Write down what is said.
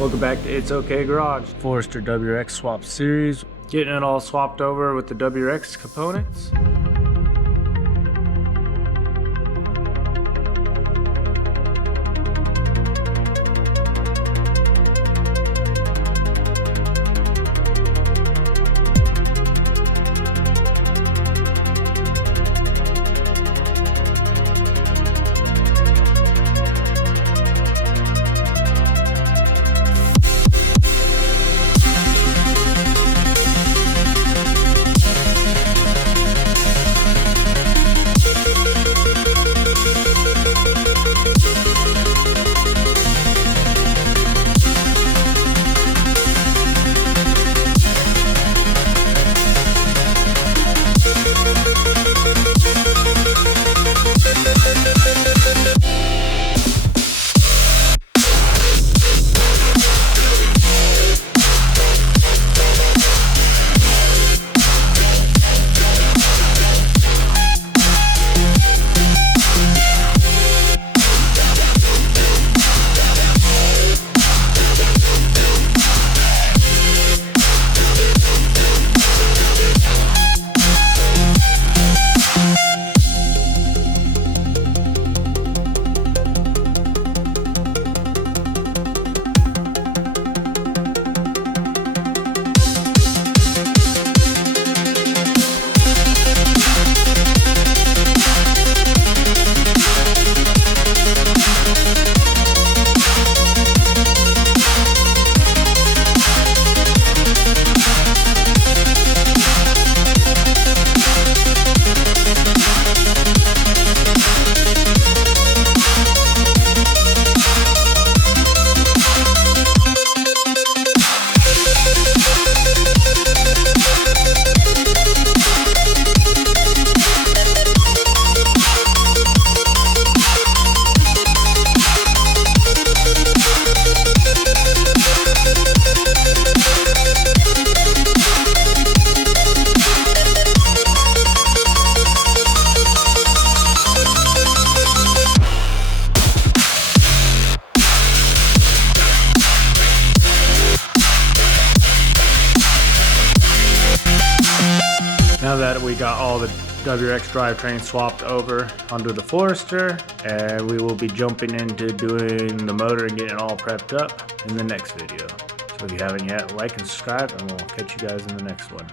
Welcome back to It's Okay Garage. Forester WRX swap series. Getting it all swapped over with the WRX components. Now that we got all the WRX drivetrain swapped over onto the Forester, and we will be jumping into doing the motor and getting it all prepped up in the next video. So if you haven't yet, like and subscribe, and we'll catch you guys in the next one.